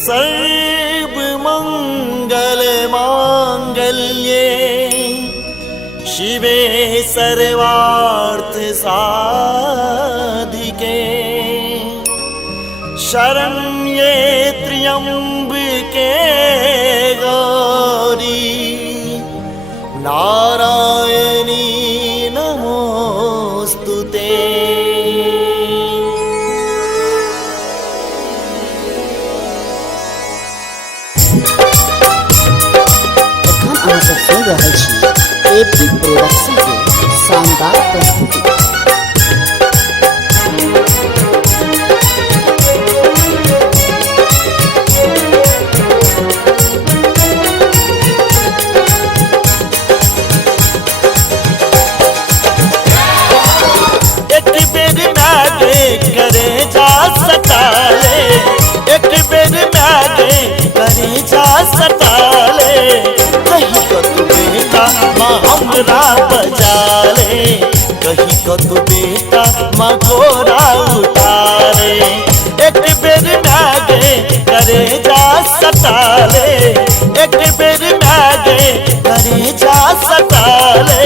सर्वमङ्गलमाङ्गल्ये शिवे सर्वार्थसाधिके शरण्ये त्र्यम्बके गौरी नारायणी नमोस्तुते। सुन रहल छी एपी प्रोडक्शन के शानदार प्रस्तुति। एक बेर मैगे करे जा सताले, एक बेर मैगे करे जा सताले, कहीं को तू बेटा माँ हमरा बजा ले, कहीं को तू बेटा माँ गोरा उठा ले। एक बेर मैगे करे जा सताले, एक बेर मैगे करे जा सताले,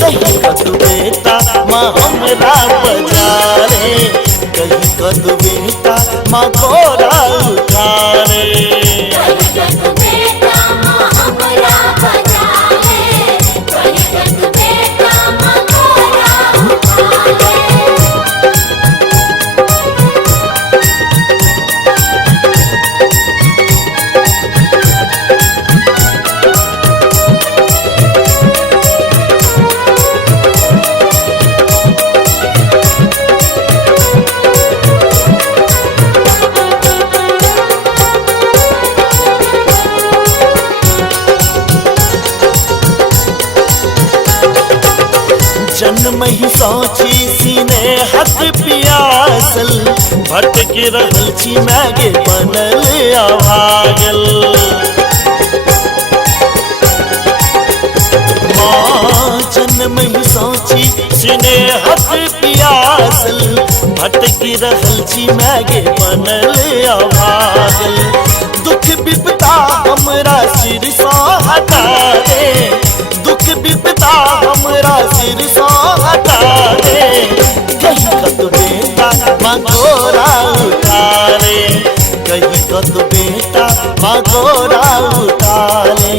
कहीं को तू बेटा माँ हमरा बजा ले, कहीं को तू बेटा माँ गोरा उठा ले। जन्म ही सोची सीने हथ पियासल, भटक रहल छी मैगे बनल अभागल। माँ जन्म ही सोची सीने हथ पियासल, भटक रहल छी मैगे बनल अभागल। दुख विपदा हमरा सिर सँ हटा दे, दुख विपदा हमरा सिर सँ हटा दे, कहीं को तू बेटा माँ गोरा उठा ले, कहीं को तू बेटा माँ गोरा उठा ले।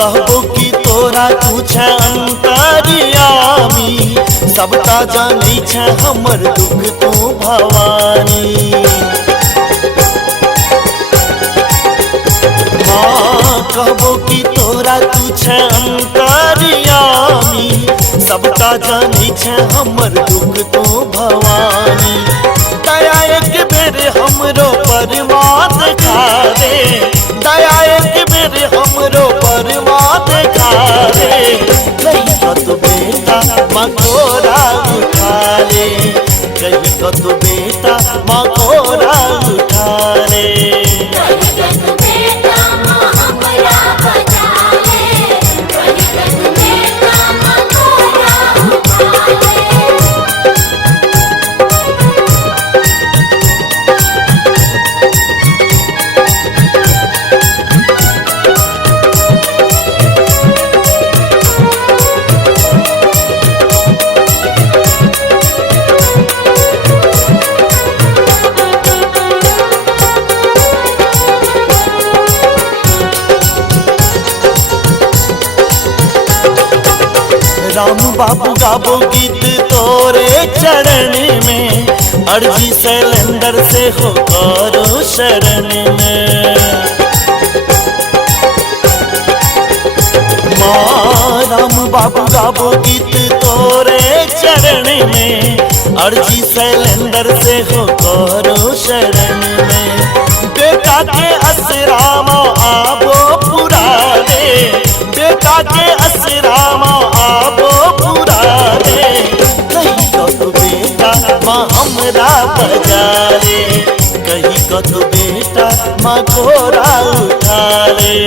कहबो कि तोरा तू छै अंतर्यामी, सबटा जानै छै हमर दुख तू भवानी। माँ कहबो कि तोरा तू छै अंतर्यामी, सबटा जानै छै हमर दुख तू भवानी। दया एक बेर हमरो परमा देखा दे, दया एक बेर हमरो परमा देखा दे, कहीं को तू बेटा माँ गोरा उठा ले, कहीं को तू बेटा माँ गोरा उठा ले। राम बाबू गाबो गीत तोरे चरण में, अर्जी शैलेंद्र से हो करो शरण में। माँ राम बाबू गाबो गीत तोरे चरण में, अर्जी शैलेंद्र से हो करो शरण में, बेटा के असराम आबो पुराने, बेटा के असराम आबो पुराने। कहीं को तू बेटा माँ हमरा बजारे, कहीं को तू बेटा माँ घोड़ा उठा ले।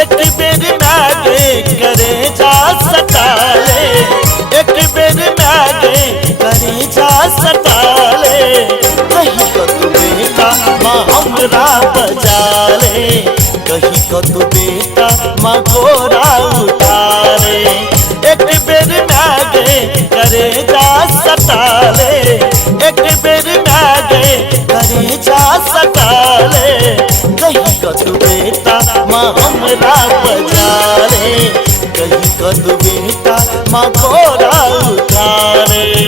एक बेर मैगे करे जा सटाले, एक बेर मैगे करे जा सटाले। कहीं को तू बेटा माँ हमरा बजा ले, कहीं को तू बेटा माँ घोड़ा उठा ले। एक बेर मैगे करे जा सटाले, एक बेर मैगे करे जा सटाले। कहीं को तू बेटा माँ हमरा बजा ले, कहीं को तू बेटा माँ घोड़ा उठा ले।